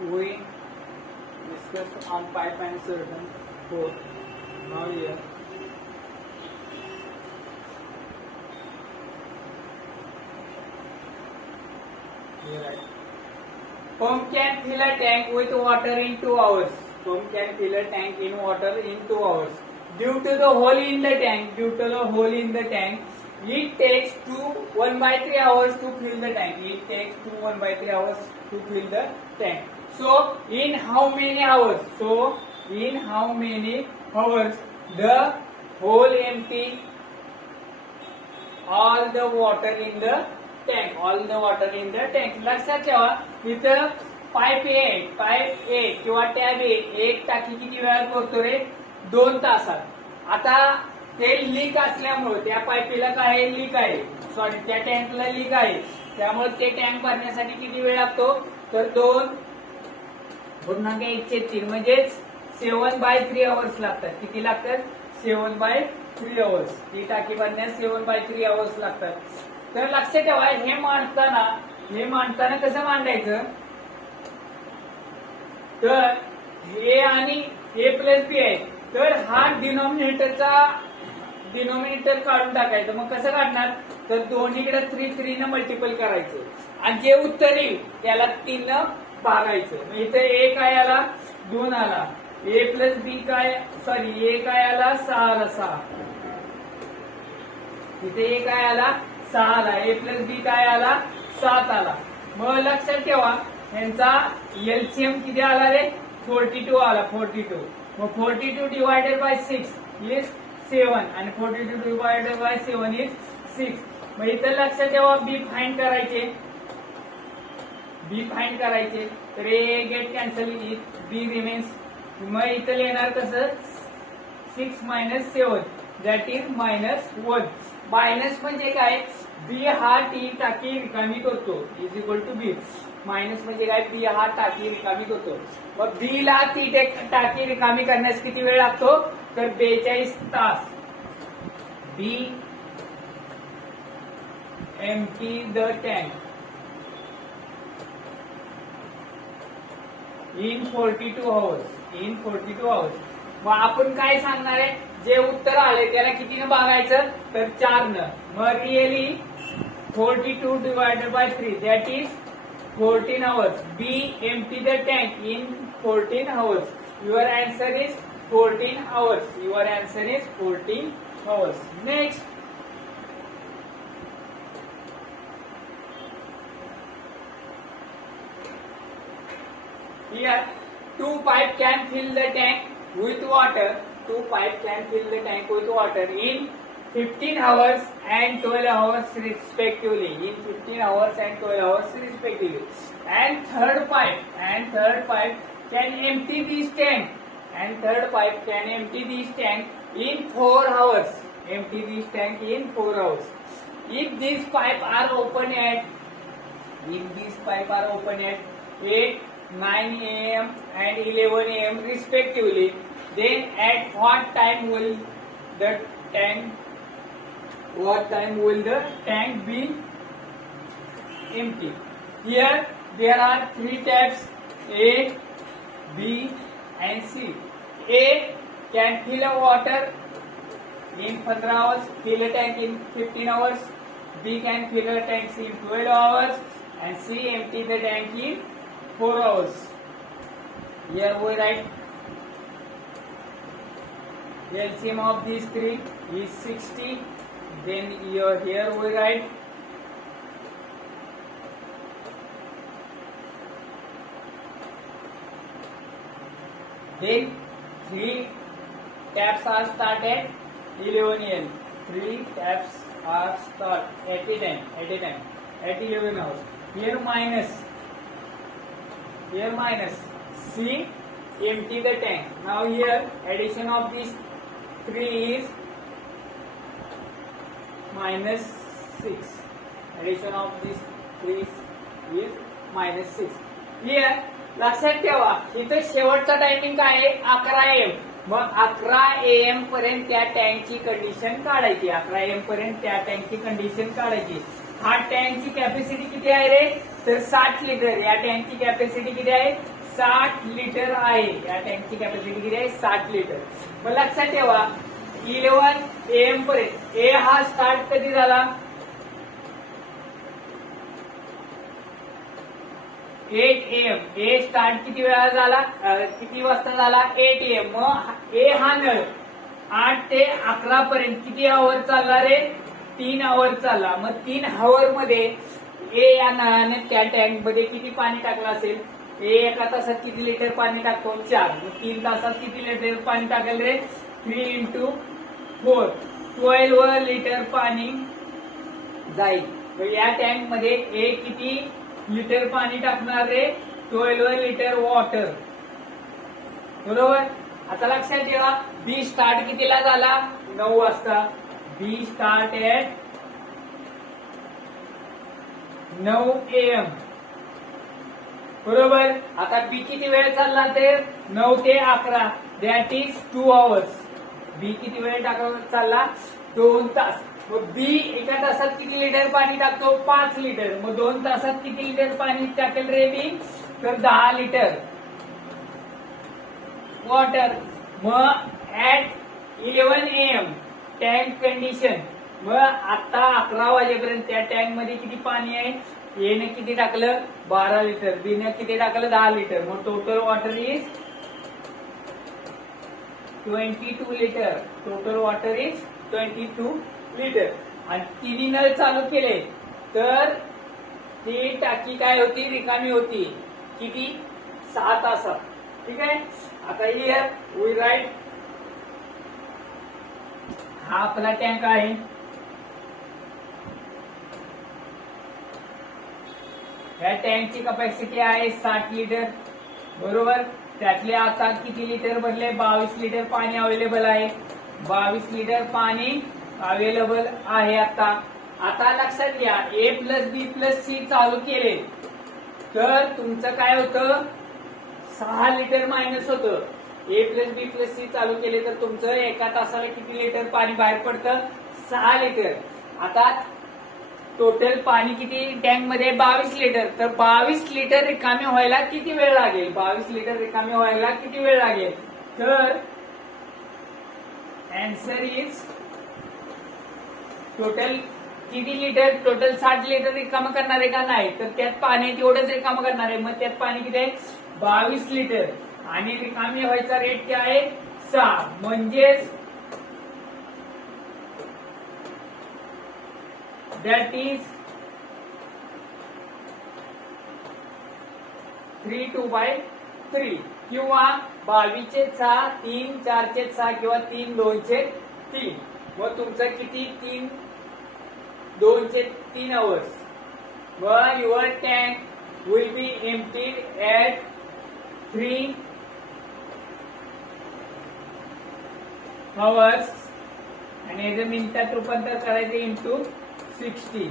we discussed on pipe and certain code. Now here. Here Pump can fill a tank with water in two hours. Pump can fill a tank in water in two hours. Due to the hole in the tank, due to the hole in the tank, it takes two one by three hours to fill the tank. It takes two one by three hours to fill the tank. So in how many hours? So in how many hours? The hole empty. All the water in the tank. All the water in the tank. लक्षात ठेवा इथं pipe ए pipe ए किंवा tab ए एक टाकी किती वेळात करतो रे? दोन तासात. आता ते लीक असल्यामुळे त्या पाईपीला काय लीक आहे? सॉरी त्या टँकला लीक आहे. त्यामुळे ते टँक भरण्यासाठी किती वेळ लागतो? तर दोन पूर्णांक एकशे तीन. म्हणजेच सेवन बाय थ्री अवर्स लागतात. किती लागतात? सेवन बाय थ्री अवर्स ही टाकी बांधण्यास सेवन बाय थ्री अवर्स लागतात. तर लक्षात ठेवा हे मांडताना हे मांडताना कसं मांडायचं? तर ए आणि ए प्लस बी आहे. तर हा डिनॉमिनेटरचा डिनॉमिनेटर काढून टाकायचं. मग कसं काढणार? तर दोन्हीकडे थ्री थ्री न मल्टिपल करायचं. आणि जे उत्तर येईल त्याला तीन भागायचं इथे ए काय आला? दोन आला. ए प्लस बी काय? सॉरी ए काय आला? सहा आला सहा. इथे ए काय आला? सहा आला. ए प्लस बी काय आला? सात आला. मग लक्षात ठेवा यांचा एलसीएम किती आला रे? फोर्टी टू आला फोर्टी टू. मग forty two divided by six is seven आणि forty two divided by seven is six मग इथं लक्षात ठेवा बी फाईन करायचे. बी फाइंड करायचे तर A get cancel B remains मग इथं लिहिणार कसं? Six minus seven that is minus one minus म्हणजे काय? बी हा टी टाकी रिकामी करतो. Is equal to B minus म्हणजे काय? बी हा टाकी रिकामी करतो. मग बी ला ती टाकी रिकामी करण्यास किती वेळ लागतो? तर बेचाळीस तास. B empty the tank in forty two hours in forty two hours मग आपण काय सांगणार आहे? जे उत्तर आले त्याला कितीनं बघायचं? तर चार न मग really forty two divided by three that is fourteen hours B empty the tank in fourteen hours your answer is fourteen hours your answer is fourteen hours next Here, two pipe can fill the tank with water. Two pipe can fill the tank with water in 15 hours and 12 hours respectively. In 15 hours and 12 hours respectively. And third pipe and third pipe can empty this tank. And third pipe can empty this tank in 4 hours. Empty this tank in 4 hours. If these pipe are open at if these pipe are open at 8, 9 a.m. and 11 a.m. respectively, then at what time will the tank, what time will the tank be empty? Here there are three taps A, B and C. A can fill a water in 15 hours, fill a tank in 15 hours. B can fill a tank in 12 hours and C empty the tank in 4 hours. Here we write LCM of these three is 60. Then here, here we write Then three taps are started 11 am. Three taps are start at a time, at a time, at 11 hours. Here minus, here minus. C empty the tank. Now here addition of these three is minus 6. Addition of these three is minus 6. Here लक्षात ठेवा इथं शेवटचा timing काय आहे अकरा M मग अकरा M पर्यंत त्या टँकची कंडिशन काढायची अकरा एम पर्यंत त्या टँकची कंडिशन काढायची हा टँकची कॅपॅसिटी किती आहे रे? तर साठ लिटर या टँकची कॅपॅसिटी किती आहे? साठ लिटर आहे. या टँकची कॅपॅसिटी किती आहे? साठ लिटर मग लक्षात ठेवा इलेव्हन एम पर्यंत ए हा स्टार्ट कधी झाला? एट एम ए स्टार्ट किती वेळा झाला? किती वाजता झाला? एट एम मग ए हा नळ आठ ते अकरा पर्यंत किती आवर चालला रे? तीन आवर चालला मग तीन आवर मध्ये ए या नळाने त्या टँकमध्ये किती पाणी टाकलं असेल? ए एका तासात किती लिटर पाणी टाकतो? चार. मग तीन तासात किती लिटर पाणी टाकेल रे? Three into four twelve litre पाणी जाईल. तर या टँकमध्ये ए किती लिटर पाणी टाकणार रे? ट्वेल्व लिटर वॉटर बरोबर? आता लक्षात ठेवा. बी स्टार्ट कितीला झाला? नऊ वाजता. बी स्टार्ट एट नऊ एम बरोबर? आता बी किती वेळ चालला ते? नऊ ते अकरा. That is two hours B किती वेळ टाका चालला? दोन तास. मग बी एका तासात किती लिटर पाणी टाकतो? पाच लिटर. मग दोन तासात किती लिटर पाणी टाकेल रे बी तर दहा लिटर. वॉटर मग at eleven M tank condition मग आता अकरा वाजेपर्यंत त्या टँकमध्ये किती पाणी आहे? एने किती टाकलं? बारा लिटर बीने किती टाकलं? दहा लिटर मग total water is twenty two litre total water is twenty two litre आणि तिन्ही नळ चालू केले तर ती टाकी काय होती? रिकामी होती. किती? सहा तासात. ठीक आहे? आता ही वी राईट हा आपला टँक आहे. या टँकची कपॅसिटी आहे साठ लिटर बरोबर? त्यातले आता किती लिटर भरले? बावीस लिटर पाणी अवेलेबल आहे. बावीस लिटर पाणी अवेलेबल आहे आता. आता लक्षात घ्या A plus B plus C चालू केले. तर तुमचं काय होतं? सहा लिटर मायनस होतं. A plus B plus C चालू केले तर तुमचं एका तासाला किती लिटर पाणी बाहेर पडतं? सहा लिटर आता टोटल पाणी किती? टँकमध्ये बावीस लिटर तर बावीस लिटर रिकामे व्हायला किती वेळ लागेल? बावीस लिटर रिकामे व्हायला किती वेळ लागेल? तर अँसर इज टोटल किती लिटर टोटल साठ लिटर रिकामं करणार आहे का? नाही. तर त्यात पाणी तेवढंच रिकामं करणार आहे. मग त्यात पाणी किती आहे? बावीस लिटर आणि रिकामी व्हायचा रेट काय आहे सहा. म्हणजेच that is three two by three किंवा बावीसचे सहा तीन चारचे सहा किंवा तीन दोनचे तीन. मग तुमचं किती? तीन. दोनचे तीन अवर्स व your tank will be emptied at three hours आणि याचं मिनिटात रूपांतर करायचं into sixty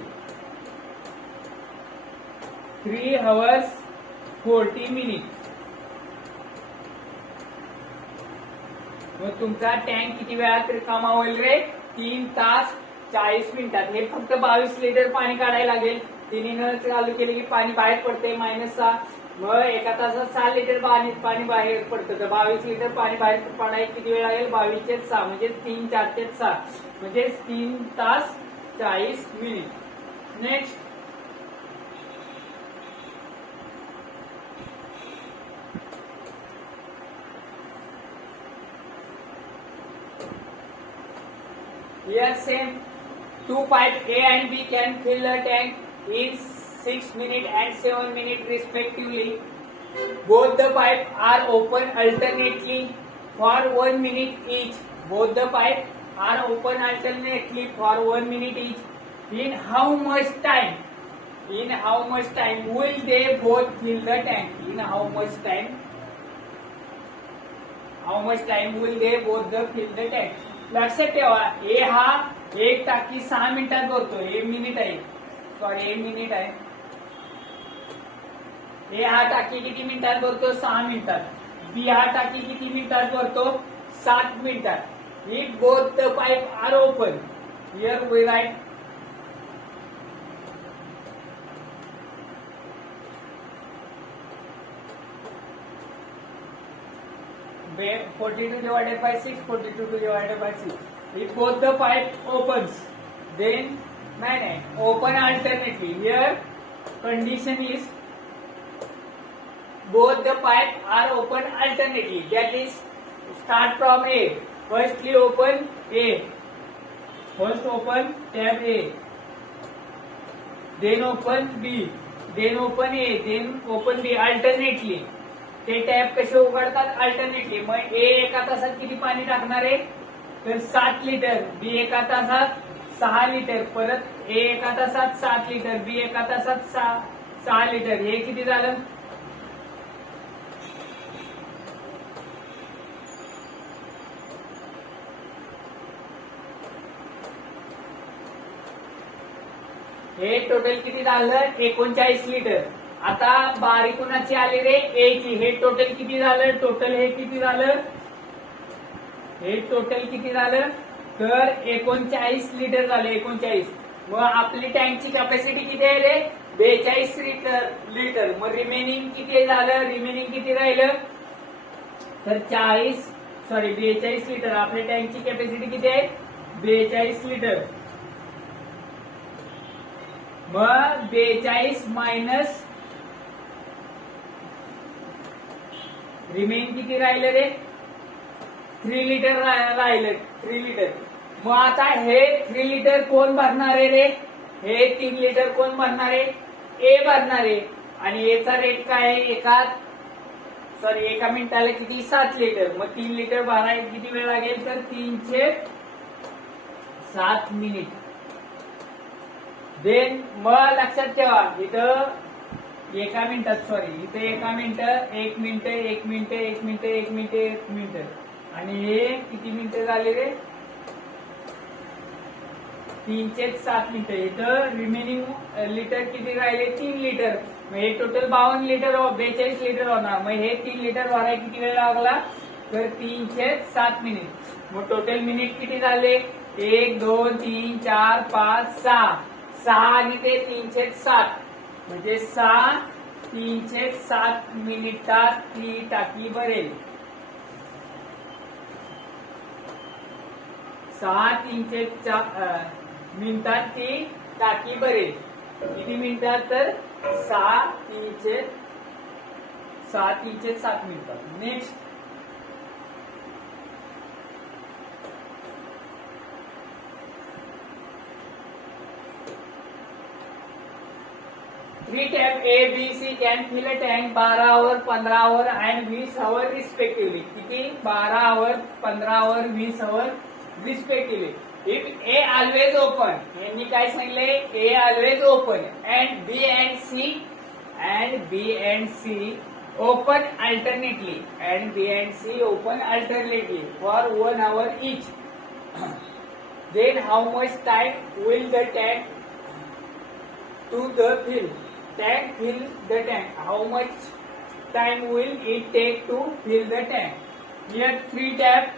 three hours forty minute मग तुमचा टँक किती वेळात रिकामा होईल रे? तीन तास चाळीस मिनिटात. हे फक्त बावीस लिटर पाणी काढायला लागेल. तिने नळ चालू केले की पाणी बाहेर पडते मायनस सहा. मग एका तासात सहा लिटर पाणी पाणी बाहेर पडतं. तर बावीस लिटर पाणी बाहेर पडायला किती वेळ लागेल? बावीसचे सहा म्हणजे तीन चारचे सहा. म्हणजे तीन तास चाळीस minute. Next Here same two pipe A and B can fill tank tank in 6 minute and 7 minute respectively. Both the pipe are open alternately for 1 minute each. Both the pipe are open alternately for 1 minute each. In how much time? In how much time will they both fill the tank? In how much time? How much time will they both the fill the tank? लक्षात ठेवा ए हा एक टाकी सहा मिनिटात भरतो एक minute आहे सॉरी एक मिनिट आहे ए हा टाकी किती मिनिटात भरतो? सहा मिनिटात. बी हा टाकी किती मिनिटात भरतो? सात मिनिटात. If both the pipe are open here we write forty two divided by six forty two two divided by six if both the pipe open then नाही नाही open alternative here condition is both the pipe are open alternately. That is start from A. Firstly open A. First open tab A. Then open B. Then open A. Then open B alternately. ते tap कसे उघडतात alternately मग ए एका तासात किती पाणी टाकणार आहे तर सात लिटर बी एका तासात सहा लिटर परत ए एका तासात सात लिटर बी एका तासात सहा सहा लिटर हे किती झालं हे टोटल किती झालं? एकोणचाळीस लिटर आता बारी कुणाची आली रे ए ची हे टोटल किती झालं? टोटल हे किती झालं? हे टोटल किती झालं? तर एकोणचाळीस लिटर झालं एकोणचाळीस. मग आपली टँकची कॅपॅसिटी किती आहे रे? बेचाळीस लिटर लिटर मग रिमेनिंग किती झालं? रिमेनिंग किती राहिलं? तर चाळीस सॉरी बेचाळीस लिटर आपल्या टँकची कॅपॅसिटी किती आहे? बेचाळीस लिटर मग बेचाळीस मायनस रिमेन किती राहिलं रे? थ्री लिटर राहिलं थ्री लिटर मग आता हे थ्री लिटर कोण भरणार आहे रे? हे तीन लिटर कोण भरणार आहे? ए भरणार आहे. आणि एचा रेट काय आहे? एका सॉरी एका मिनिटाला किती? सात लिटर मग तीन लिटर भरायला किती वेळ लागेल? तर तीनशे सात मिनिट देन मग लक्षात ठेवा इथं एका मिनिटात सॉरी इथं एका मिनिट एक मिनिट एक मिनिट एक मिनिट एक मिनिट एक मिनिट. आणि हे किती मिनिटं झाले रे? तीनशे सात मिनिटं. इथं रिमेनिंग लिटर किती राहिले? तीन लिटर मग हे टोटल बावन्न लिटर हो, बेचाळीस लिटर होणार. मग हे तीन लिटर भरायला किती वेळ लागला? तर तीनशे सात मिनिट मग टोटल मिनिट किती झाले? एक दोन तीन चार पाच सहा. सहा आणि ते तीनशे सात. म्हणजे सहा तीनशे सात मिनिटात ती टाकी भरेल. सहा तीनशे मिनिटात ती टाकी भरेल. किती मिनिटात तर? सहा तीनशे सहा तीनशे सात मिनिटात. Next three tap A B C can fill a tank बारा अवर पंधरा अवर अँड वीस अवर रिस्पेक्टिव्हली किती? बारा अवर पंधरा अवर वीस hour respectively if A always open यांनी काय सांगितले? A always open and B and C and B and C open alternately and B and C open alternately for one hour each then how much time will the take to the filled Tank fill the tank. How much time will it take to fill the tank? Here three tap.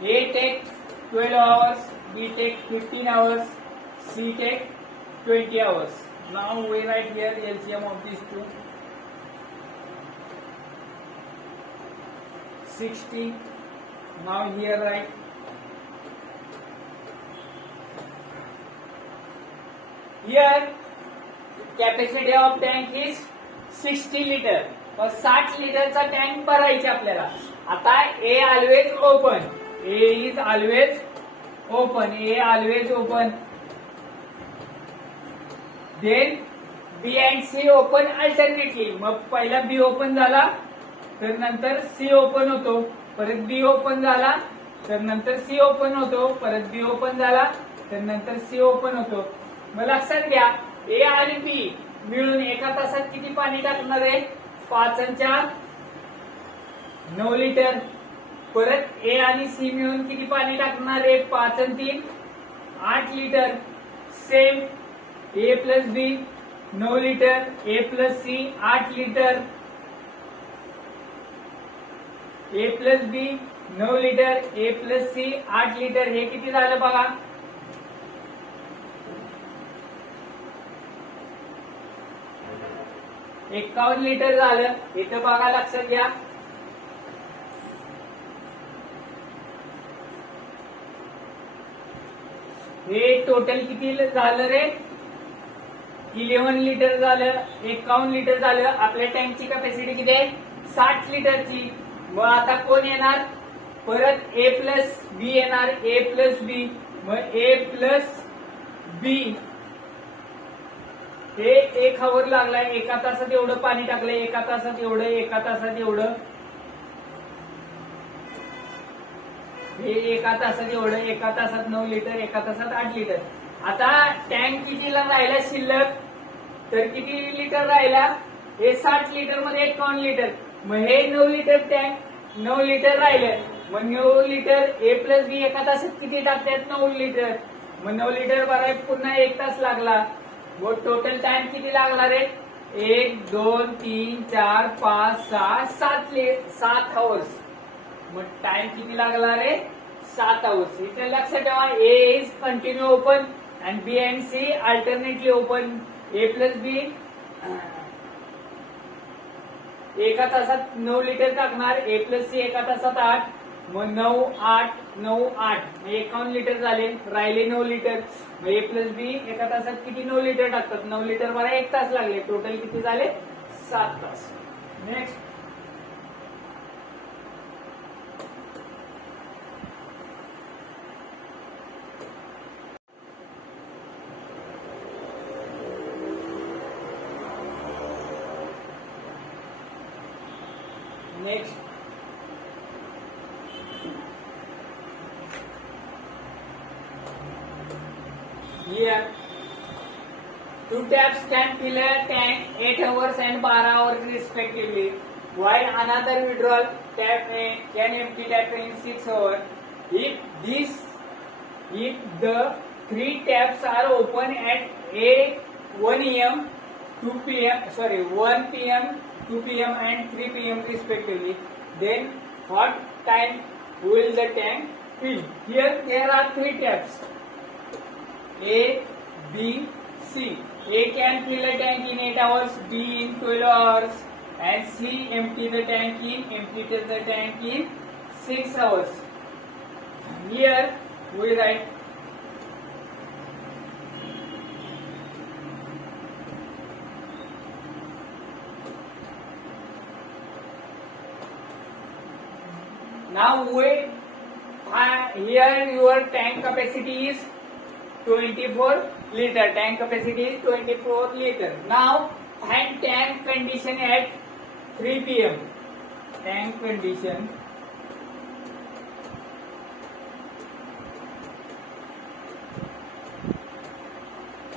A takes 12 hours, B takes 15 hours, C takes 20 hours. Now we write here LCM of these two. 60. Now here write here capacity of tank is sixty litre मग साठ लिटरचा tank भरायचे आपल्याला. आता A always open A is always open A always open then B and C open alternately मग पहिला be open झाला तर नंतर सी ओपन होतो. परत बी ओपन झाला तर नंतर सी ओपन होतो. परत बी ओपन झाला तर नंतर सी ओपन होतो. मग लक्षात घ्या ए आणि बी मिळून एका तासात किती पाणी टाकणार आहे? पाच चार. नऊ लिटर. परत ए आणि सी मिळून किती पाणी टाकणार आहे? पाच आणि तीन. आठ litre. Same. A plus B नऊ लिटर. ए प्लस सी आठ लिटर. ए प्लस बी नऊ लिटर. ए प्लस सी आठ लिटर. हे किती झालं बघा? एकावन्न लिटर झालं. इथं बघा लक्षात घ्या. हे टोटल किती झालं रे? इलेव्हन लिटर झालं एक्कावन्न लिटर झालं. आपल्या टँकची कॅपॅसिटी किती आहे? साठ लिटरची मग आता कोण येणार? परत ए प्लस बी येणार. ए प्लस बी मग ए प्लस बी हे एक हवर लागलाय एका तासात एवढं पाणी टाकलंय एका तासात एवढं एका तासात एवढं. हे एका तासात एवढं एका तासात नऊ लिटर एका तासात आठ लिटर. आता टँक कितीला राहिला शिल्लक? तर किती लिटर राहिला? हे साठ लिटरमध्ये एकावन्न लिटर. मग हे नऊ लिटर टँक नऊ लिटर राहिलं. मग नऊ लिटर ए प्लस बी एका तासात किती टाकतात? नऊ लिटर. मग नऊ लिटर भराय पुन्हा एक तास लागला. मग टोटल टाइम किती लागला रे एक दोन तीन चार पाच सहा सात ले सात आवर्स मग टाइम किती लागला रे सात आवर्स इथे लक्षात ठेवा A is continue open and B and C alternately open A plus B एका तासात नऊ लिटर टाकणार. ए प्लस सी एका तासात आठ. मग नऊ आठ नऊ आठ. एकावन्न लिटर झाले. राहिले नऊ लिटर मग ए प्लस बी एका तासात किती नऊ लिटर टाकतात? नऊ लिटर मला एक तास लागले. टोटल किती झाले? सात तास. Next Next. Here, two taps can fill a tank 8 hours and 12 hours respectively, while another withdrawal tap can empty tap in 6 hours. If this, if the three taps are open at a 1 am, 2 pm, sorry, 1 pm, 2 pm and 3 pm respectively, then what time will the tank fill? Here there are three taps. A, B, C. A can fill a tank in 8 hours, B in 12 hours, and C empty the tank in, empty the tank in 6 hours. Here we write Now we uh, here your tank capacity is 24 liter. Tank capacity is 24 liter. Now find tank condition at 3 pm. Tank condition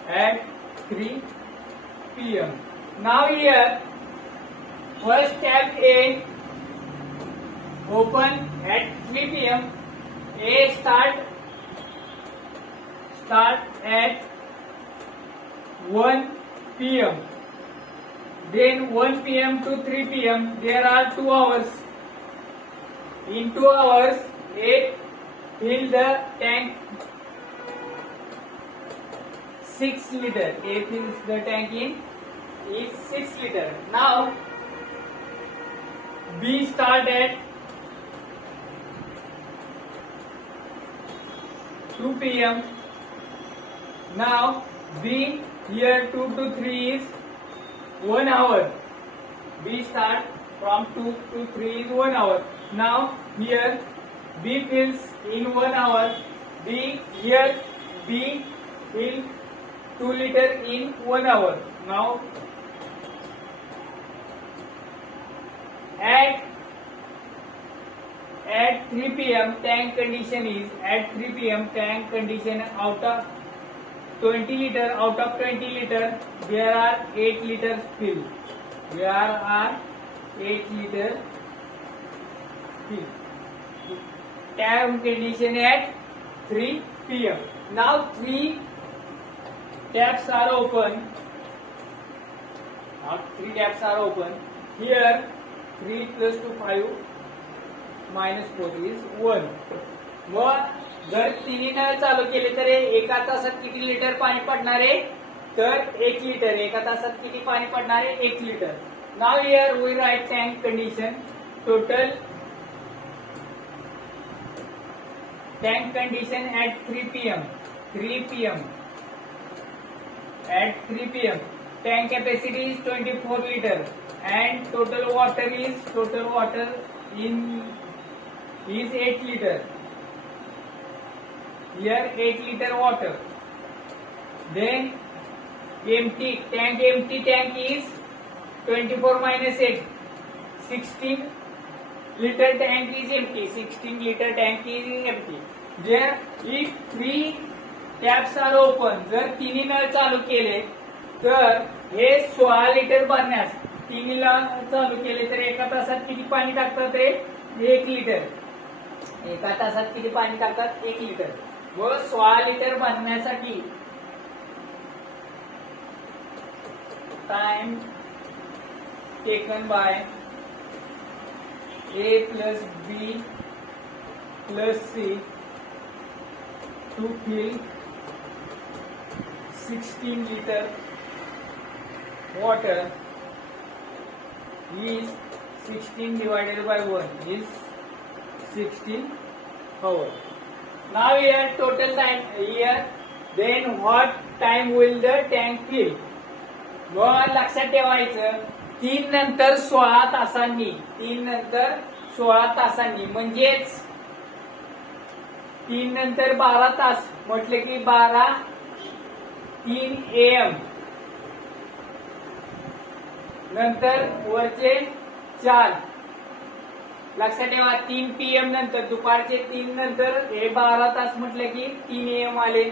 at 3 pm. Now here first step A open at 3 pm. A start start at 1 pm. Then 1 pm to 3 pm there are 2 hours. In 2 hours A fill the tank 6 liter. A fills the tank in is 6 liter. Now B start at 2 pm. Now B here 2 to 3 is 1 hour. B start from 2 to 3 is 1 hour. Now here B fills in 1 hour. B here B fill 2 liter in 1 hour. Now at at 3 pm tank condition is at 3 pm tank condition out of 20 liter out of 20 liter there are 8 liter spill there are 8 liter spill time condition at 3 pm now three taps are open now three taps are open here 3 plus to 5 minus 4 is 1 what जर तिन्ही नळ चालू केले तर एका तासात किती litre पाणी पडणार आहे? तर एक लिटर. एका तासात किती पाणी पडणार आहे? एक litre. Now here we write tank condition total tank condition at three P M 3 p.m. At 3 p.m. Tank capacity is 24 liter. And total water is total water in is 8 liter. Here 8 liter water. Then empty tank empty tank is 24 minus 8 16 liter tank is empty 16 liter tank is empty there if three taps are open जर तिन्ही नळ चालू केले तर हे सोळा litre भरण्यास तिन्हीला चालू केले तर एका तासात किती पाणी टाकतात ते एक लिटर एका तासात किती पाणी टाकतात एक लिटर व सोळा लिटर बनण्यासाठी time taken by A plus B plus C to fill sixteen litre water is sixteen divided by one is sixteen hours Now here total time here. Then what time will the tank fill? मग लक्षात ठेवायचं तीन नंतर सोळा तासांनी तीन नंतर सोळा तासांनी म्हणजेच तीन नंतर बारा तास म्हटले की बारा तीन एम नंतर वरचे चार. लक्षात ठेवा तीन पी एम नंतर दुपारचे तीन नंतर हे बारा तास म्हटले की तीन एम आले.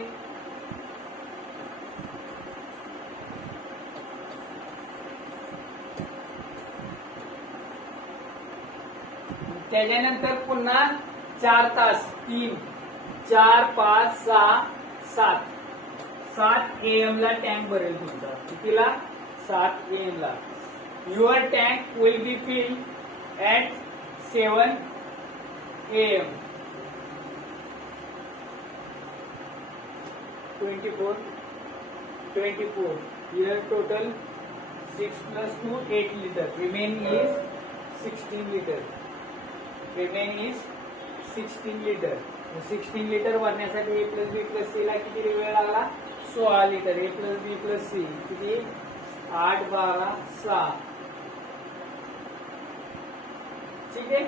त्याच्यानंतर पुन्हा चार तास तीन चार पाच सहा सात. सात एम ला टँक भरेल तुमचा. कितीला? सात एम ला. Your tank will be fill at seven A M. Twenty four twenty four. Here total 6 plus 2 8 liter. Remaining is 16 liter. Remaining is 16 liter. 16 litre भरण्यासाठी A plus B plus C ला किती वेळ लागला? सोळा litre A plus B plus C किती? आठ बारा सहा. ठीक आहे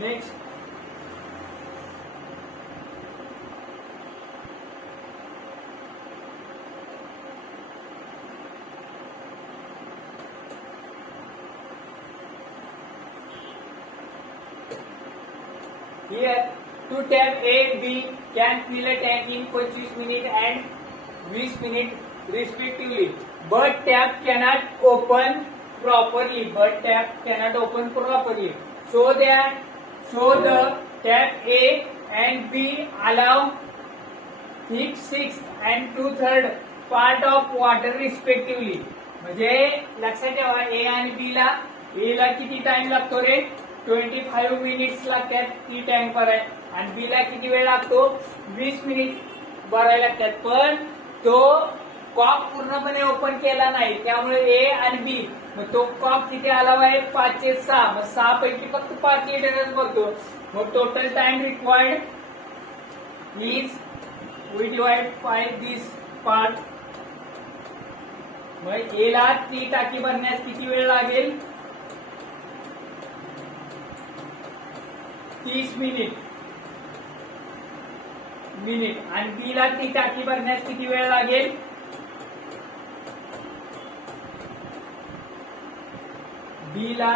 next Here, to tap A, B can fill a tank in 25 minutes and 20 minutes respectively. But tap cannot open properly. But tap cannot open properly. So that, so the tap A and B allow एक six and two third part of water respectively म्हणजे लक्षात ठेवा ए आणि बी ला ए ला किती time लागतो रे? Twenty five minutes लागतात ती टँक भराय आणि बी ला किती वेळ लागतो? वीस मिनिट भरायला लागतात. पण तो कॉप पूर्णपणे ओपन केला नाही. त्यामुळे ए आणि बी मग तो कॉप किती आला आहे पाचशे सहा. मग सहा पैकी फक्त पाच लिटरच बघतो. मग total time required is we divide five this part मग एला ती टाकी भरण्यास किती वेळ लागेल? तीस मिनिट मिनिट आणि बीला ती टाकी भरण्यास किती वेळ लागेल? बी ला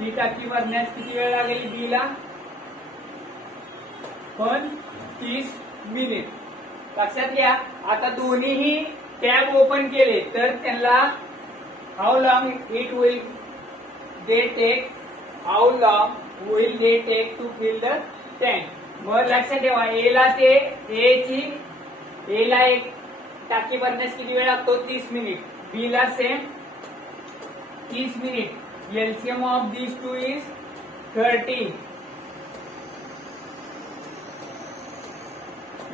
ती टाकी भरण्यास किती वेळ लागेल बी ला पण तीस मिनिट. लक्षात घ्या आता दोन्हीही टॅब ओपन केले तर त्यांना how long it will they take how long will they take to fill the tank मग लक्षात ठेवा ए ला ते ए ची ए ला एक टाकी भरण्यास किती वेळ लागतो? तीस मिनिट. बी ला सेम तीस minute. LCM of this two is thirty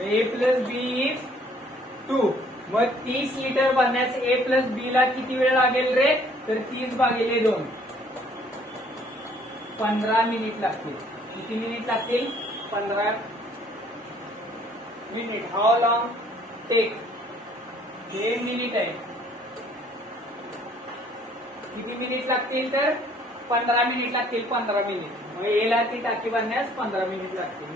A plus B is two मग तीस लिटर भरण्यास ए प्लस बी ला किती वेळ लागेल रे? तर तीस भागिले दोन. पंधरा मिनिट लागतील. किती मिनिट लागतील? पंधरा मिनिट. हाऊ लॉंग टेक हे मिनिट आहे. किती मिनिट लागतील तर? पंधरा मिनिट लागतील पंधरा मिनिट मग एला ती टाकी बांधण्यास पंधरा मिनिट लागतील.